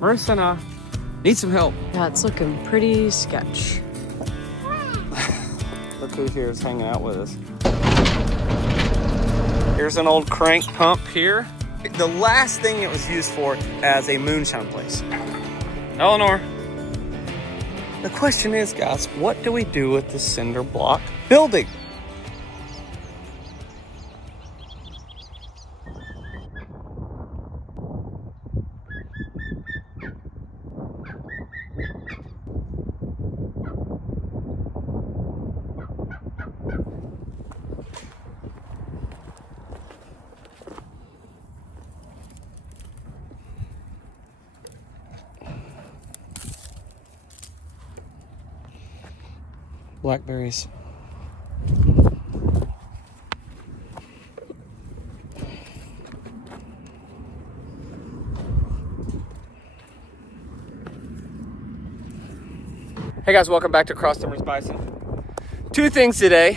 Marissa and I need some help. Yeah, it's looking pretty sketch. Look who here is hanging out with us. Here's an old crank pump here. The last thing it was used for as a moonshine place. Eleanor. The question is, guys, what do we do with the cinder block building? Blackberries. Hey guys, welcome back to Cross Timbers Bison. Two things today.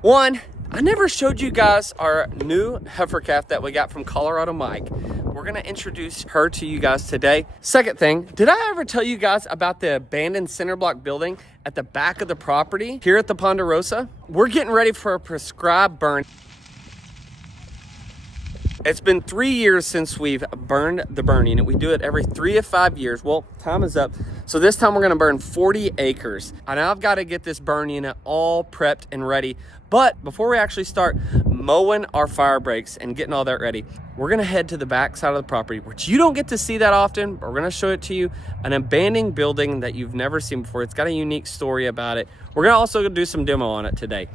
One, I never showed you guys our new heifer calf that we got from Colorado Mike. We're gonna introduce her to you guys today. Second thing, did I ever tell you guys about the abandoned cinder block building at the back of the property here at the Ponderosa? We're getting ready for a prescribed burn. It's been 3 years since we've burned the burn unit. We do it every 3 to 5 years. Well, time is up. So this time we're gonna burn 40 acres. And I've gotta get this burn unit all prepped and ready. But before we actually start mowing our fire breaks and getting all that ready, we're gonna head to the back side of the property, which you don't get to see that often, but we're gonna show it to you. An abandoned building that you've never seen before. It's got a unique story about it. We're gonna also do some demo on it today.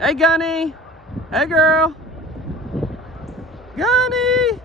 Hey, Gunny. Hey, girl. Gunny.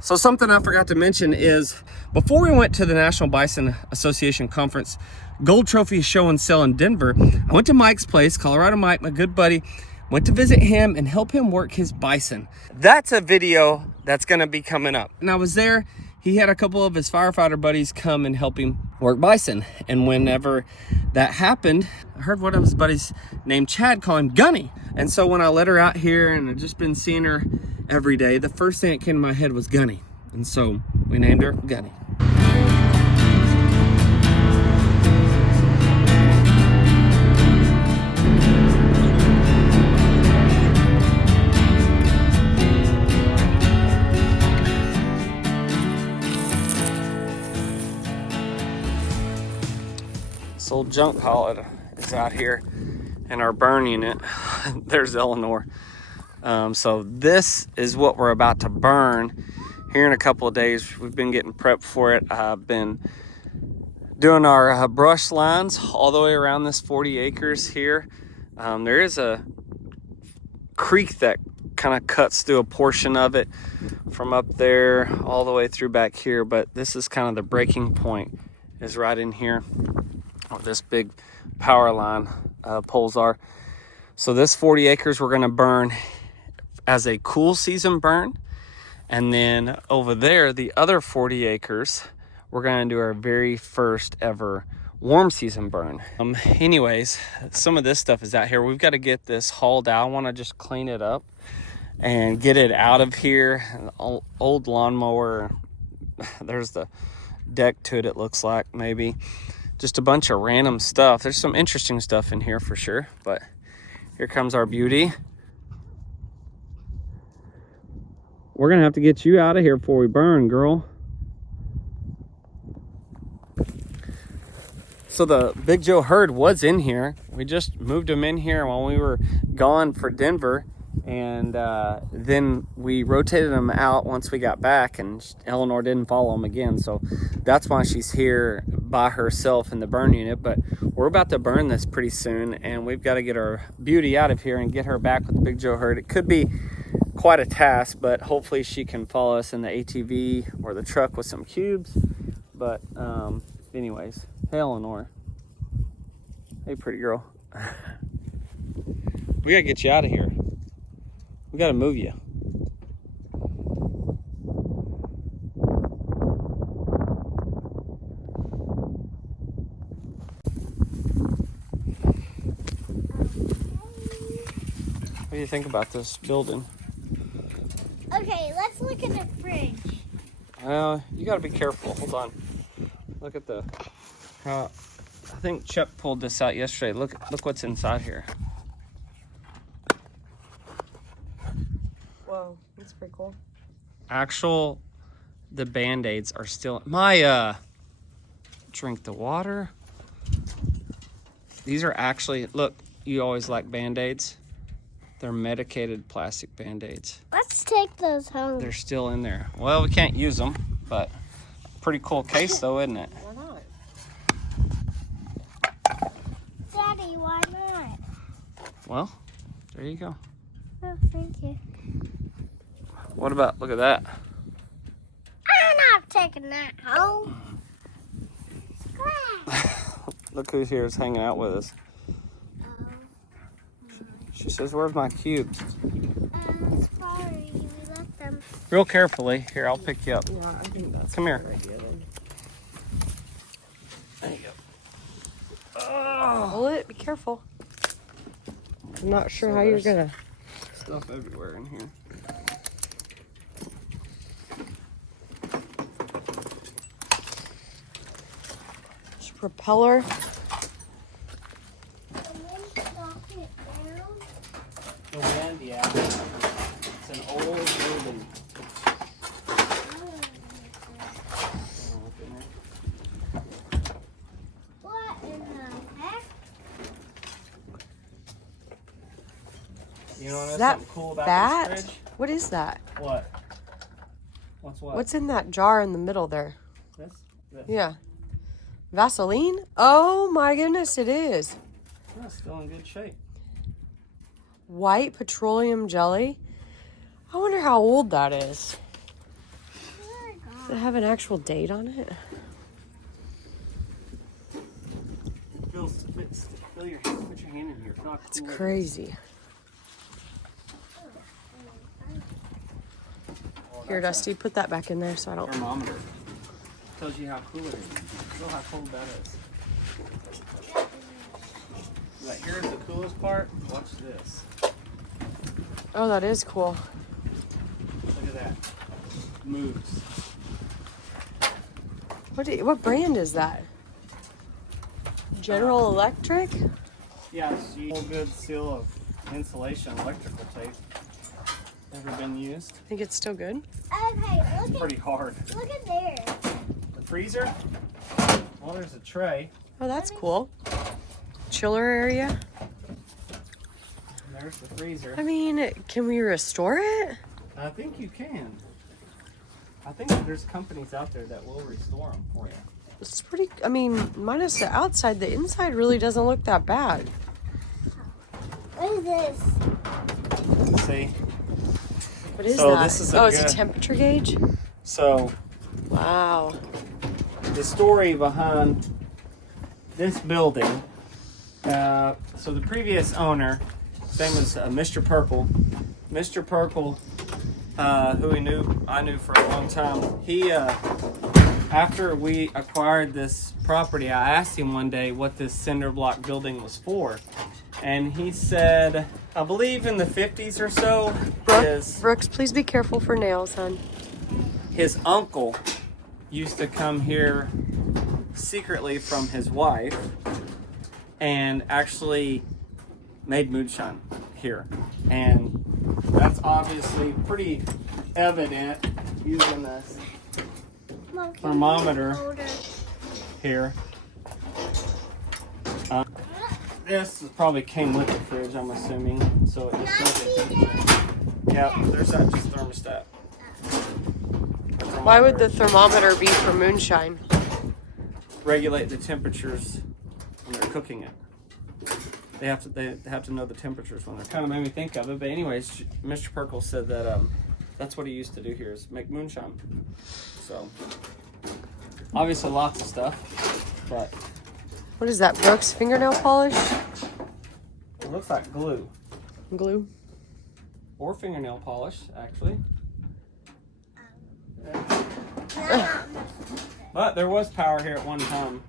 So something I forgot to mention is before we went to the National Bison Association Conference Gold Trophy Show and Sale in Denver, I went to Mike's place, Colorado Mike, my good buddy, went to visit him and help him work his bison. That's a video that's gonna be coming up. And I was there, he had a couple of his firefighter buddies come and help him work bison. And whenever that happened, I heard one of his buddies named Chad call him Gunny. And so when I let her out here and I've just been seeing her every day, the first thing that came to my head was Gunny. And so we named her Gunny. This old junk pile is out here in our burn unit. There's Eleanor. So this is what we're about to burn here in a couple of days. We've been getting prepped for it. I've been doing our brush lines all the way around this 40 acres here. There is a creek that kind of cuts through a portion of it from up there all the way through back here, but this is kind of the breaking point, is right in here where this big power line poles are. So this 40 acres we're going to burn as a cool season burn, and then over there the other 40 acres we're going to do our very first ever warm season burn. Anyways, some of this stuff is out here. We've got to get this hauled out. I want to just clean it up and get it out of here. An old lawnmower, there's the deck to it, it looks like. Maybe just a bunch of random stuff. There's some interesting stuff in here for sure, but here comes our beauty. We're gonna have to get you out of here before we burn, girl. So the Big Joe herd was in here. We just moved him in here while we were gone for Denver, and then we rotated him out once we got back, and Eleanor didn't follow him again. So that's why she's here by herself in the burn unit. But we're about to burn this pretty soon, and we've got to get our beauty out of here and get her back with the Big Joe herd. It could be quite a task, but hopefully she can follow us in the ATV or the truck with some cubes. But anyways, hey Eleanor. Hey pretty girl. We gotta get you out of here. We gotta move you. do you think about this building? Okay, let's look at the fridge. Well, you got to be careful. Hold on. Look at how. I think Chuck pulled this out yesterday. Look what's inside here. Whoa, that's pretty cool. The Band-Aids are still. My drink the water. These are actually, look, you always like Band-Aids. They're medicated plastic Band-Aids. Let's take those home. They're still in there. Well, we can't use them, but pretty cool case though, isn't it? Why not? Daddy, why not? Well, there you go. Oh, thank you. What about, look at that. I'm not taking that home. Scratch. Look who's here is hanging out with us. She says, where's my cubes? Sorry, we left them. Real carefully. Here, I'll pick you up. Yeah, I think that's Come a here. good idea then. There you go. Oh, Pull it, be careful. I'm not sure So how you're there's- gonna. stuff everywhere in here. There's a propeller. And then knock it down. The wind, yeah. It's an old building. What in the heck? You know Is that something cool about fat? this fridge? What is that? What? What's what? What's in that jar in the middle there? this? Yeah. Vaseline? Oh my goodness, it is. Oh, it's still in good shape. White petroleum jelly. I wonder how old that is. Oh my Does God. it have an actual date on it? Feel your hand. Put your hand in here. Not It's cool. crazy. Oh, Here, that's Dusty, put that back in there so I a don't. thermometer. Tells you how cool it is. Feel how cold that is. But here's the coolest part. Watch this. Oh, that is cool. Look at that. Moves. What brand is that? General Electric? Yeah, it's a whole good seal of insulation electrical tape. Never been used. I think it's still good. Okay, It's pretty hard. look at there. The freezer? Well, there's a tray. Oh, that's cool. Chiller area. And there's the freezer. I mean, can we restore it? I think you can. I think there's companies out there that will restore them for you. It's pretty, I mean, minus the outside, the inside really doesn't look that bad. What is this? See? What is So that? this is Oh, a it's a good- temperature gauge? So, Wow. the story behind this building. So the previous owner, his name was Mr. Purple. Mr. Purple, who I knew for a long time. He, after we acquired this property, I asked him one day what this cinder block building was for, and he said, I believe in the 50s or so, Brooks, please be careful for nails, hon. his uncle used to come here secretly from his wife and actually made moonshine here. And that's obviously pretty evident using this Mom, can thermometer you hold her? here. This probably came with the fridge, I'm assuming, so it just shows the temperature. Yeah, there's that just thermostat. Why would the thermometer be for moonshine? Regulate the temperatures when they're cooking it? They have to know the temperatures when they're. Kind of made me think of it, but anyways, Mr. Perkle said that that's what he used to do here is make moonshine. So obviously lots of stuff, but What is that, Brooks? Fingernail polish? it looks like glue Glue? or fingernail polish actually. But there was power here at one time,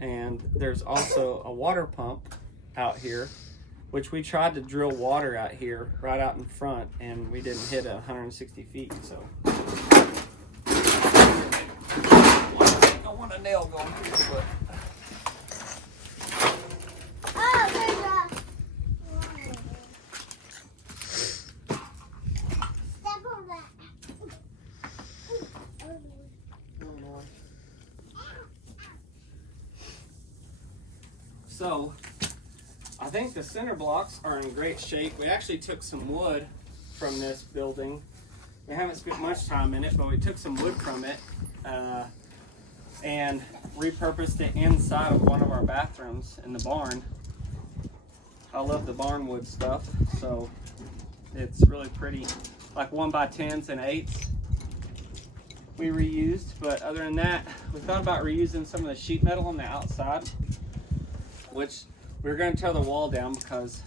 and there's also a water pump out here, which we tried to drill water out here, right out in front, and we didn't hit 160 feet, so. I want a nail going through the foot. Oh, there's a... Step on that. So, I think the center blocks are in great shape. We actually took some wood from this building. We haven't spent much time in it, but we took some wood from it and repurposed it inside of one of our bathrooms in the barn. I love the barn wood stuff, so it's really pretty, like 1x10s and 8s we reused. But other than that, we thought about reusing some of the sheet metal on the outside, which we were going to tear the wall down because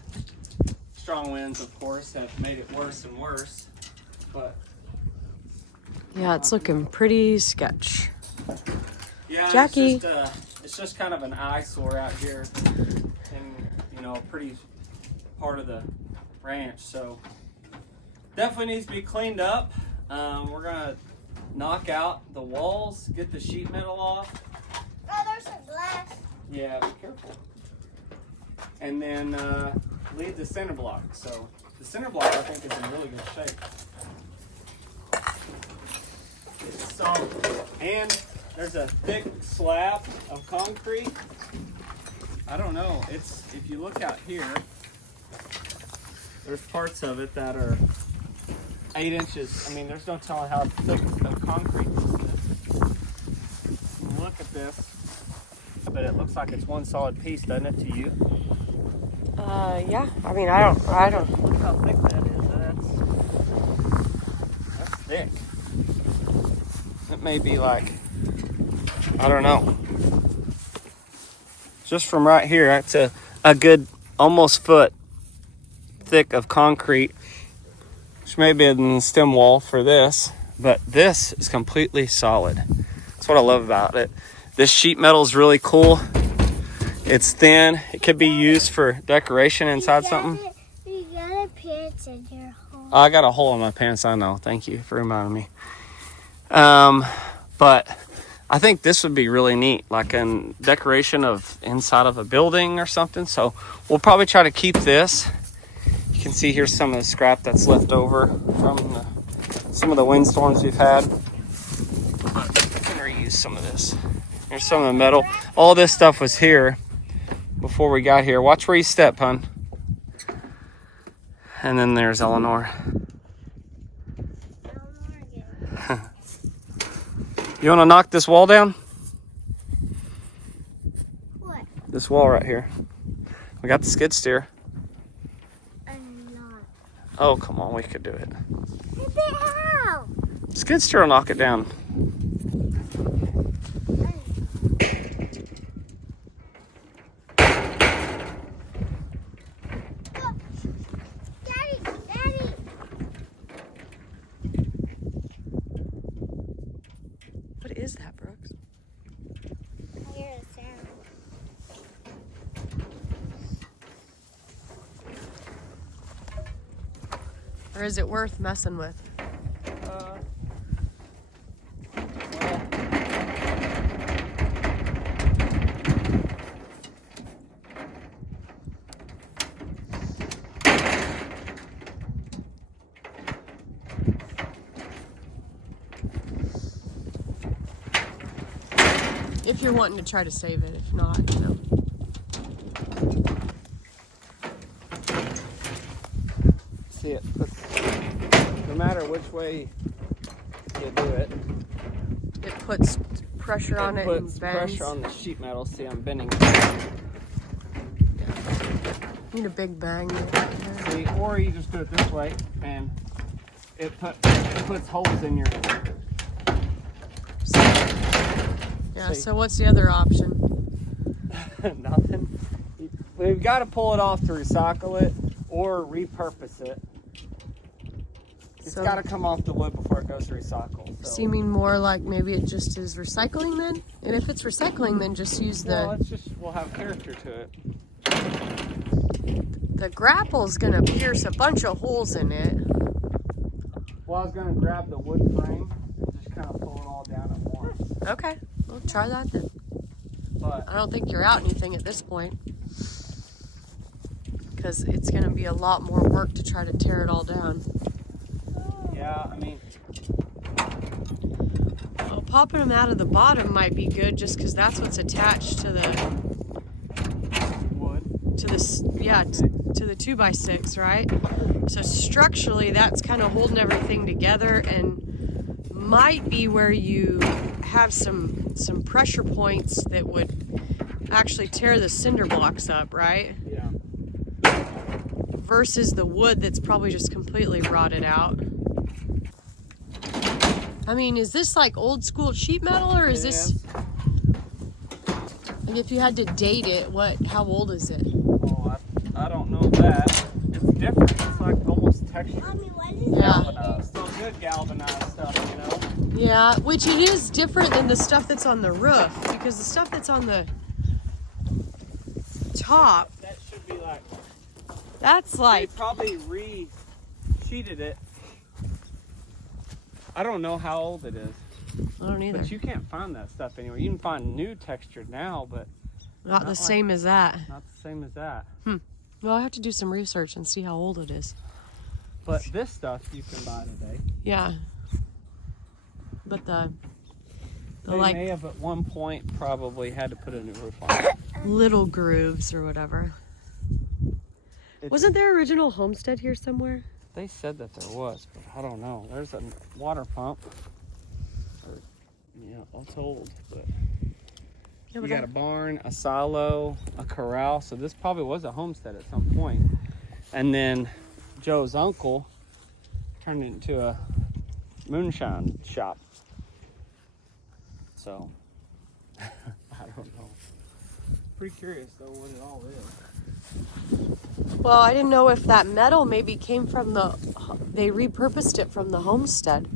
strong winds, of course, have made it worse and worse. But Yeah, it's looking pretty sketch. yeah, Jackie. It's just kind of an eyesore out here in, you know, a pretty part of the ranch. So definitely needs to be cleaned up. We're gonna knock out the walls, get the sheet metal off. Oh, there's some glass. Yeah, be careful. And then leave the center block. So the center block, I think, is in really good shape. It's solid. And there's a thick slab of concrete. I don't know. It's, if you look out here, there's parts of it that are 8 inches. I mean, there's no telling how thick of concrete this is. Look at this. But it looks like it's one solid piece, doesn't it, to you? Yeah. I mean, I don't. Look how thick that is. That's thick. It may be like, I don't know. Just from right here, that's a good almost foot thick of concrete, which may be in the stem wall for this, but this is completely solid. That's what I love about it. This sheet metal is really cool. It's thin. It could be used for decoration inside something. You got a pants in your hole. I got a hole in my pants, I know. Thank you for reminding me. But I think this would be really neat, like a decoration of inside of a building or something. So we'll probably try to keep this. You can see here's some of the scrap that's left over from some of the windstorms we've had. But I can reuse some of this. Here's some of the metal. All this stuff was here before we got here. Watch where you step, hon. And then there's Eleanor. You want to knock this wall down? What? This wall right here. We got the skid steer. I'm not. Oh, come on, we could do it. Get it out. Skid steer will knock it down. Daddy. What is that, Brooks? I hear a sound. Or is it worth messing with? If you're wanting to try to save it, if not, you know. See it. No matter which way you do it, It puts pressure on it puts and bends. pressure on the sheet metal. See, I'm bending. Need a big bang. See, or you just do it this way, and it puts holes in your. Yeah, so what's the other option? Nothing. We've got to pull it off to recycle it or repurpose it. It's So- got to come off the wood before it goes to recycle. So. Seeming more like maybe it just is recycling then? And if it's recycling, then just use Well, the... it's just, we'll have character to it. the grapple's gonna pierce a bunch of holes in it. Well, I was gonna grab the wood frame and just kind of pull it all down at once. Okay, we'll try that then. But I don't think you're out anything at this point, because it's gonna be a lot more work to try to tear it all down. yeah, I mean, Well, popping them out of the bottom might be good, just because that's what's attached to the wood. to this, yeah, to the 2x6, right? So structurally, that's kind of holding everything together, and might be where you have some pressure points that would actually tear the cinder blocks up, right? Yeah. Versus the wood that's probably just completely rotted out. I mean, is this like old school sheet metal, or is this? Like, if you had to date it, how old is it? Oh, I don't know that. It's different. It's like almost textured. Mommy, what is Galvanized. Still good galvanized stuff, you know? Yeah, which it is different than the stuff that's on the roof, because the stuff that's on the top, That should be like, that's they like, probably re-sheeted it. I don't know how old it is. I don't either. But you can't find that stuff anywhere. You can find new textured now, but Not the like- same as that. not the same as that. Well, I have to do some research and see how old it is. But this stuff you can buy today. Yeah. But the They like may have at one point probably had to put a new roof on it. little grooves or whatever. It's- Wasn't there original homestead here somewhere? They said that there was, but I don't know. There's a water pump. It's old, but Yeah, you got a barn, a silo, a corral. So this probably was a homestead at some point. And then Joe's uncle turned it into a moonshine shop. So I don't know. Pretty curious though what it all is. Well, I didn't know if that metal maybe came from they repurposed it from the homestead.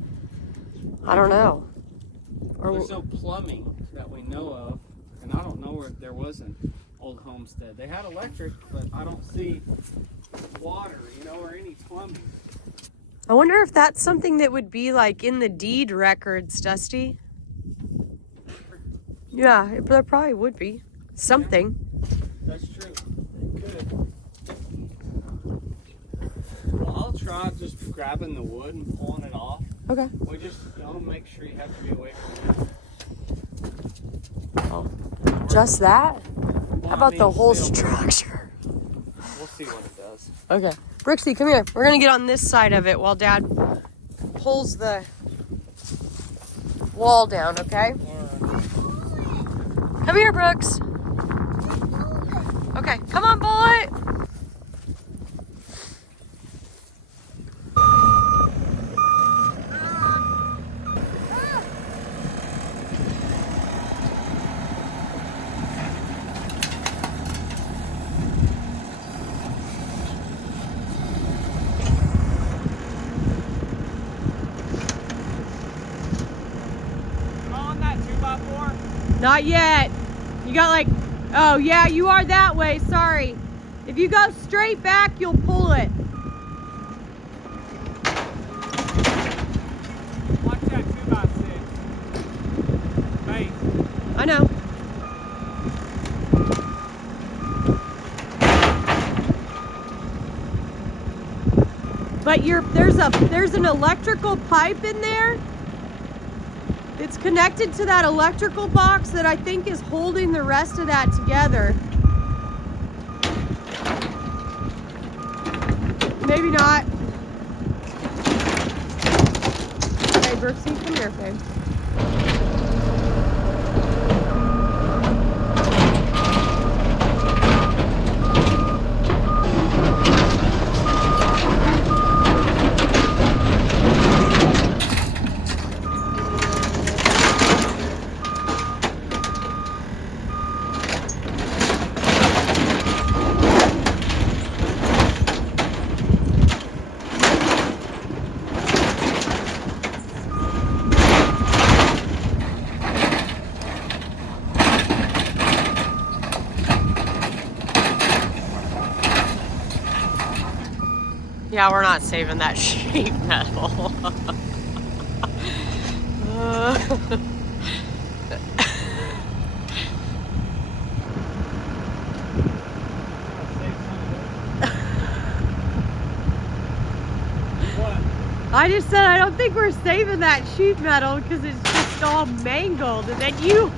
I don't know. There's no plumbing that we know of, and I don't know where there was an old homestead. They had electric, but I don't see water, or any plumbing. I wonder if that's something that would be like in the deed records, Dusty. Yeah, there probably would be something. That's true. It could. Well, I'll try just grabbing the wood and pulling it off. Okay. We just make sure you have to be away from Oh, just that? it. How about the whole structure? We'll see what it does. Okay. Brooksy, come here. We're going to get on this side of it while Dad pulls the wall down, okay? Come here, Brooks. Okay, come on, Bullet. On that 2x4. Not yet. You got like, oh yeah, you are that way, sorry. If you go straight back, you'll pull it. Watch that 2x6. Base. I know. But there's an electrical pipe in there. It's connected to that electrical box that I think is holding the rest of that together. Maybe not. Okay, Brooksy, come here, babe. Yeah, we're not saving that sheet metal. I just said I don't think we're saving that sheet metal because it's just all mangled, and then you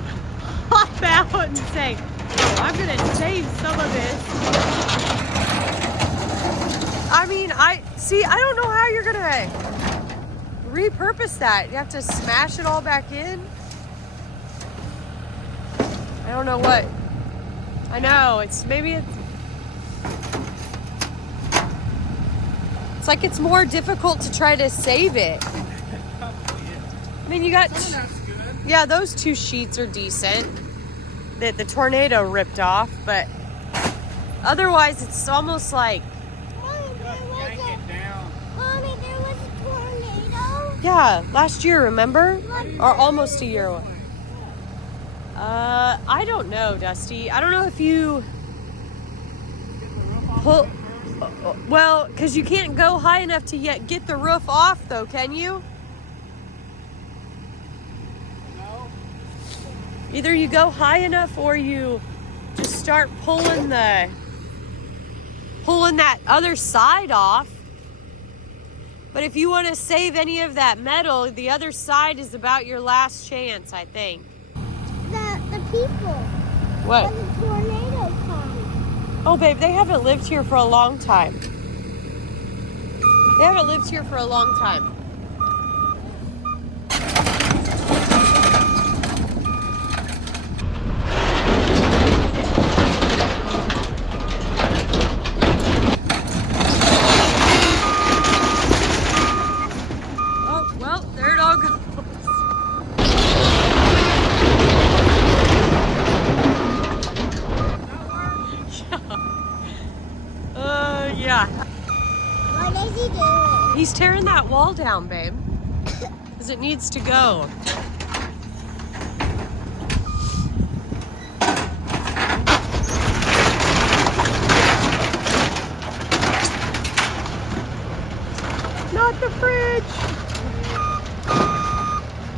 hop out and say, oh, I'm gonna save some of this. I mean, I don't know how you're gonna repurpose that. You have to smash it all back in. I don't know what. I know, maybe it's like it's more difficult to try to save it. I mean, you got, yeah, those 2 sheets are decent that the tornado ripped off, but otherwise it's almost like, Mommy, there was a tornado. yeah, last year, remember? Or almost a year. I don't know, Dusty. I don't know if you pull. Well, because you can't go high enough to yet get the roof off, though, can you? No. Either you go high enough or you just start pulling that other side off. But if you want to save any of that metal, the other side is about your last chance, I think. The people. What? When the tornado comes. Oh, babe, they haven't lived here for a long time. They haven't lived here for a long time. Oh, well, there it all goes. Yeah. What is he doing? He's tearing that wall down, babe. Because it needs to go. Not the fridge.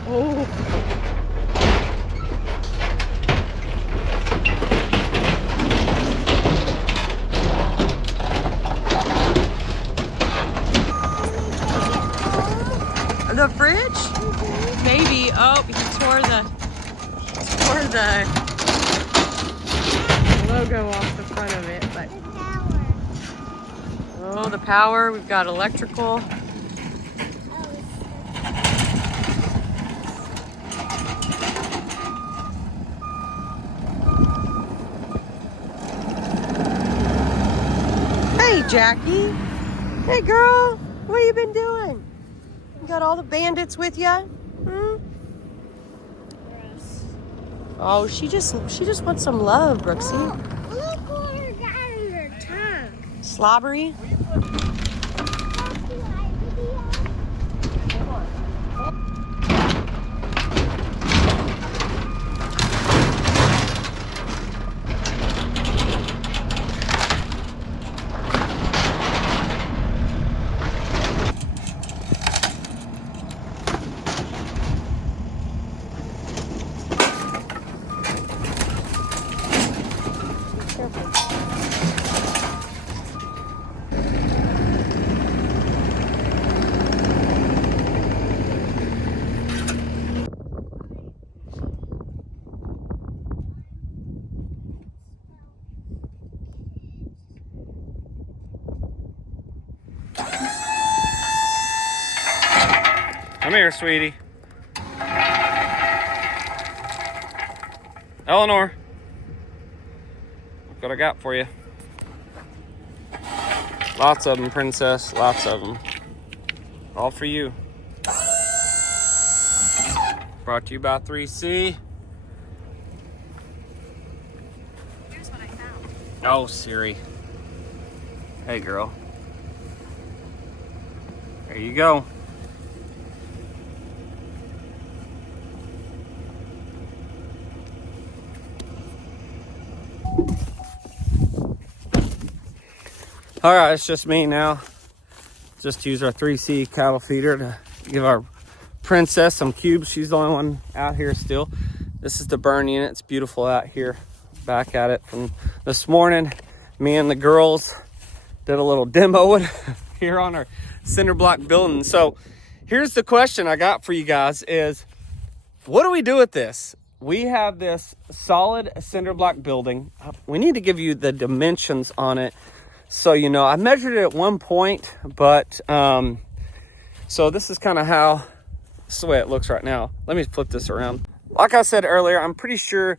Oh. The fridge? Mm-hmm. Maybe. Oh, he tore the logo off the front of it, but The tower. oh, the power. We've got electrical. Hey, Jackie. Hey, girl. What you been doing? You got all the bandits with you? Hmm? Gross. Oh, she just wants some love, Brooksy. Look what her got in her tongue. Slobbery. Come here, sweetie. Eleanor. Look what I got for you. Lots of them, princess. Lots of them. All for you. Brought to you by 3C. Here's what I found. Oh, Siri. Hey, girl. There you go. All right, it's just me now. just use our 3C cattle feeder to give our princess some cubes. She's the only one out here still. This is the burn unit. It's beautiful out here. Back at it from this morning. Me and the girls did a little demo here on our cinder block building. So here's the question I got for you guys is, what do we do with this? We have this solid cinder block building. We need to give you the dimensions on it. So, you know, I measured it at one point, but so this is kind of how, this is the way it looks right now. Let me flip this around. Like I said earlier, I'm pretty sure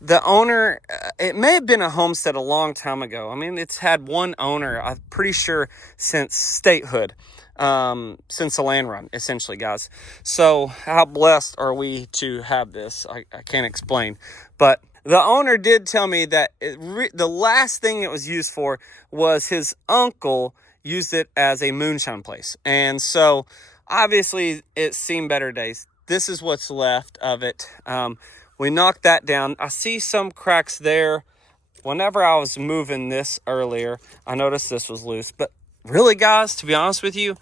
the owner, it may have been a homestead a long time ago. I mean, it's had one owner, I'm pretty sure, since statehood, since the land run, essentially, guys. So how blessed are we to have this? I can't explain. But the owner did tell me that the last thing it was used for was his uncle used it as a moonshine place. And so obviously it's seen better days. This is what's left of it. We knocked that down. I see some cracks there. Whenever I was moving this earlier, I noticed this was loose. But really, guys, to be honest with you,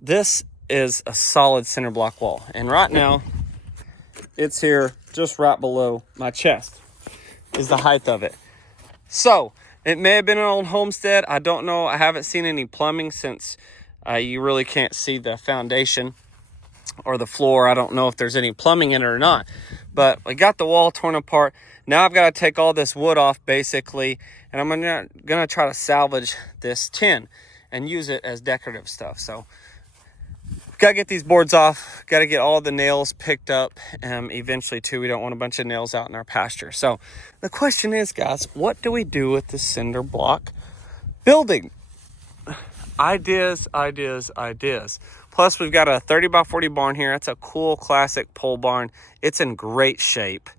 this is a solid cinder block wall. And right now, it's here just right below my chest is the height of it. So it may have been an old homestead. I don't know. I haven't seen any plumbing since you really can't see the foundation or the floor. I don't know if there's any plumbing in it or not. But I got the wall torn apart. Now I've got to take all this wood off, basically, and I'm gonna try to salvage this tin and use it as decorative stuff. So got to get these boards off. Got to get all the nails picked up. Eventually, too, we don't want a bunch of nails out in our pasture. So the question is, guys, what do we do with the cinder block building? Ideas. Plus, we've got a 30 by 40 barn here. It's a cool classic pole barn. It's in great shape.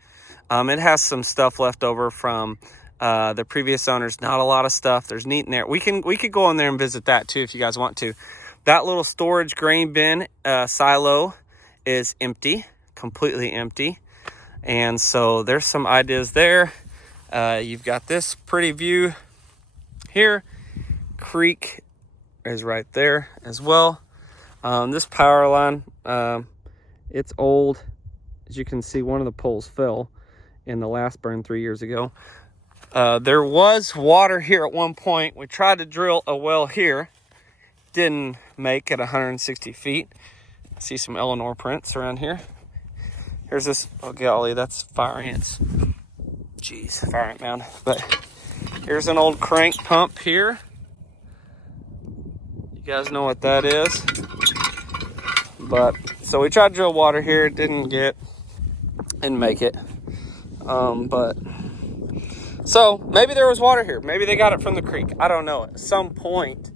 It has some stuff left over from the previous owners. Not a lot of stuff. There's neat in there. We could go in there and visit that too if you guys want to. That little storage grain bin silo is empty, completely empty. And so there's some ideas there. You've got this pretty view here. Creek is right there as well. This power line, it's old. As you can see, one of the poles fell in the last burn 3 years ago. There was water here at one point. We tried to drill a well here. Didn't make at 160 feet. I see some Eleanor prints around here. Here's this, oh golly, that's fire ants. Jeez, fire ant mound. But here's an old crank pump here. You guys know what that is. But so we tried to drill water here, didn't make it. But so maybe there was water here. Maybe they got it from the creek. I don't know. At some point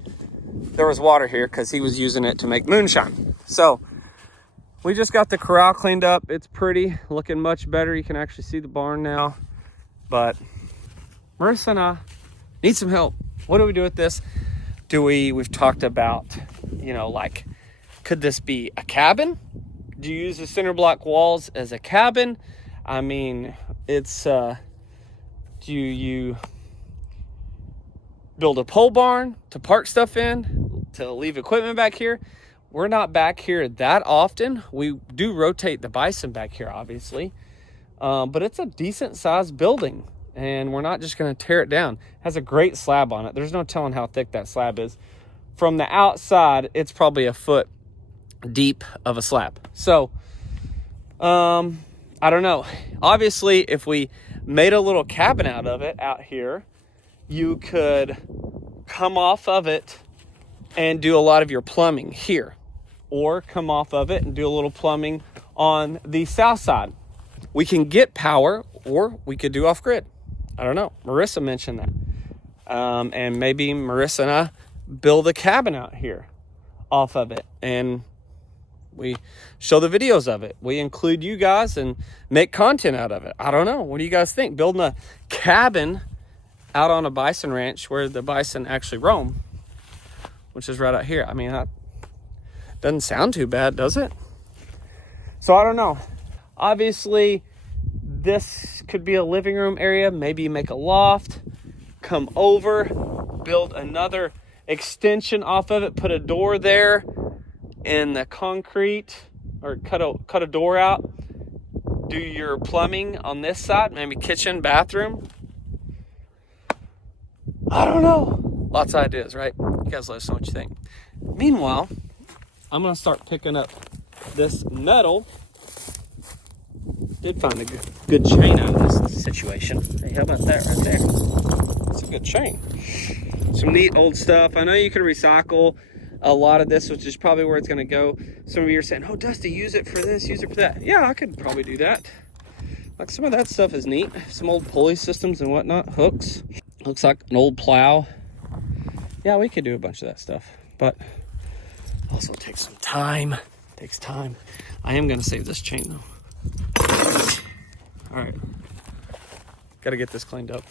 there was water here because he was using it to make moonshine. So we just got the corral cleaned up. It's pretty, looking much better. You can actually see the barn now. But Marissa and I need some help. What do we do with this? We've talked about, you know, like, could this be a cabin? Do you use the cinder block walls as a cabin? I mean, it's, do you build a pole barn to park stuff in, to leave equipment back here? We're not back here that often. We do rotate the Bison back here, obviously. But it's a decent sized building, and we're not just going to tear it down. It has a great slab on it. There's no telling how thick that slab is. From the outside, it's probably a foot deep of a slab. So, I don't know. Obviously, if we made a little cabin out of it out here, you could come off of it and do a lot of your plumbing here, or come off of it and do a little plumbing on the south side. We can get power, or we could do off grid. I don't know. Marissa mentioned that. And maybe Marissa and I build a cabin out here off of it, and we show the videos of it. We include you guys and make content out of it. I don't know. What do you guys think? Building a cabin out on a bison ranch where the bison actually roam, which is right out here. I mean, that doesn't sound too bad, does it? So I don't know. Obviously, this could be a living room area. Maybe make a loft, come over, build another extension off of it, put a door there in the concrete, or cut a door out, do your plumbing on this side, maybe kitchen, bathroom. I don't know. Lots of ideas, right? You guys let us know what you think. Meanwhile, I'm gonna start picking up this metal. Did find a good chain out of this situation. Hey, how about that right there? It's a good chain. Some neat old stuff. I know you can recycle a lot of this, which is probably where it's gonna go. Some of you are saying, oh, Dusty, use it for this, use it for that. Yeah, I could probably do that. Like, some of that stuff is neat. Some old pulley systems and whatnot, hooks. Looks like an old plow. Yeah, we could do a bunch of that stuff, but also takes some time. Takes time. I am gonna save this chain though. All right, gotta get this cleaned up.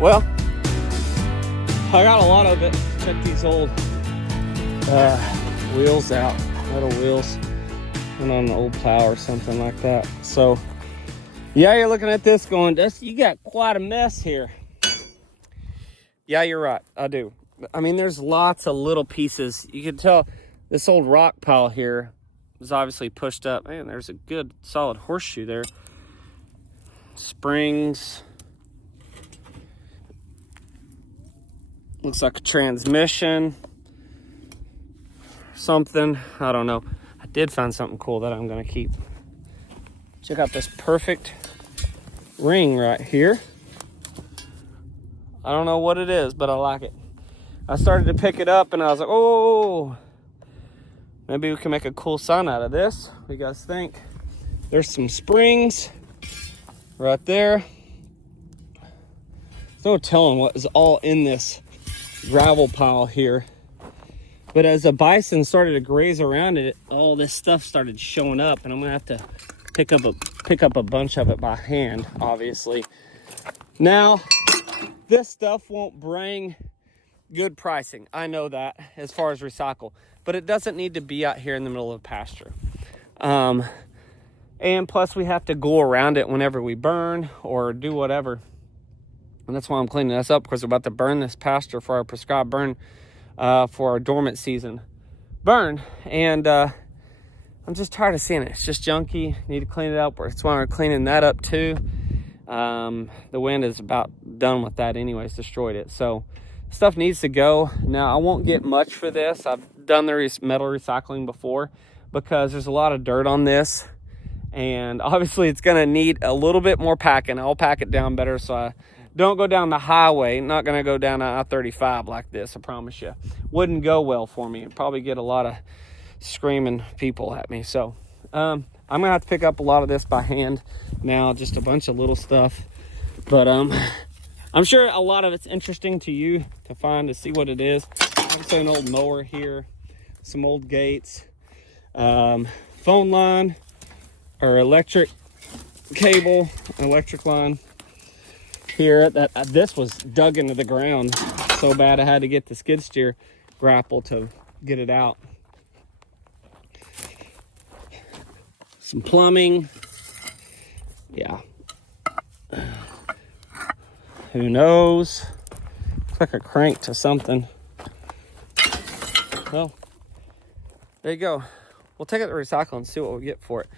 Well, I got a lot of it. Check these old wheels out, metal wheels, and on an old plow or something like that. So, yeah, you're looking at this going, Dusty, you got quite a mess here. Yeah, you're right. I do. I mean, there's lots of little pieces. You can tell this old rock pile here was obviously pushed up. Man, there's a good solid horseshoe there. Springs. Looks like a transmission, something, I don't know. I did find something cool that I'm gonna keep. Check out this perfect ring right here. I don't know what it is, but I like it. I started to pick it up and I was like, oh, maybe we can make a cool sign out of this. What do you guys think? There's some springs right there. There's no telling what is all in this gravel pile here, but as the bison started to graze around it, all this stuff started showing up, and I'm gonna have to pick up a bunch of it by hand, obviously. Now, this stuff won't bring good pricing, I know that, as far as recycle, but it doesn't need to be out here in the middle of pasture. And plus we have to go around it whenever we burn or do whatever. And that's why I'm cleaning this up, because we're about to burn this pasture for our prescribed burn for our dormant season burn. And I'm just tired of seeing it. It's just junky. Need to clean it up. That's why we're cleaning that up too. The wind is about done with that anyways, destroyed it. So stuff needs to go. Now, I won't get much for this. I've done the metal recycling before because there's a lot of dirt on this. And obviously it's gonna need a little bit more packing. I'll pack it down better so I don't go down the highway. Not gonna go down I-35 like this, I promise you. Wouldn't go well for me. It'd probably get a lot of screaming people at me. So I'm gonna have to pick up a lot of this by hand now, just a bunch of little stuff. But I'm sure a lot of it's interesting to you to find, to see what it is. Obviously an old mower here, some old gates, phone line or electric cable, electric line. Here, this was dug into the ground so bad I had to get the skid steer grapple to get it out. Some plumbing. Yeah. Who knows? Looks like a crank to something. Well, there you go. We'll take it to recycle and see what we get for it.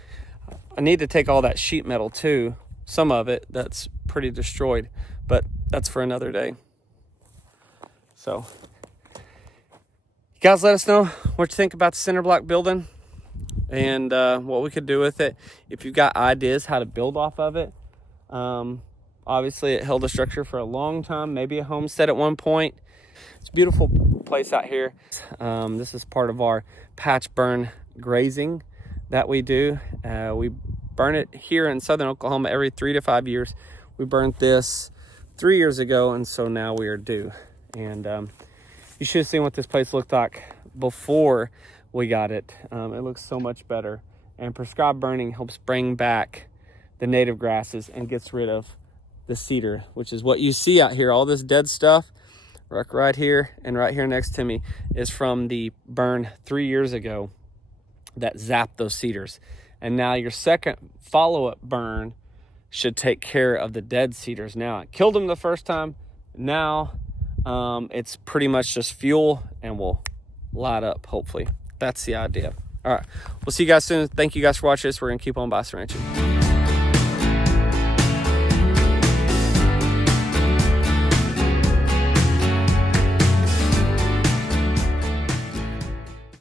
I need to take all that sheet metal too. Some of it that's pretty destroyed, but that's for another day. So, you guys let us know what you think about the cinder block building and what we could do with it. If you've got ideas how to build off of it. Obviously, it held a structure for a long time, maybe a homestead at one point. It's a beautiful place out here. This is part of our patch burn grazing that we do. We burn it here in southern Oklahoma every 3 to 5 years. We burnt this 3 years ago, and so now we are due. And you should have seen what this place looked like before we got it. It looks so much better. And prescribed burning helps bring back the native grasses and gets rid of the cedar, which is what you see out here. All this dead stuff right here and right here next to me is from the burn 3 years ago that zapped those cedars. And now your second follow-up burn should take care of the dead cedars. Now, it killed them the first time. Now it's pretty much just fuel and will light up, hopefully. That's the idea. All right, we'll see you guys soon. Thank you guys for watching this. We're gonna keep on bison ranching.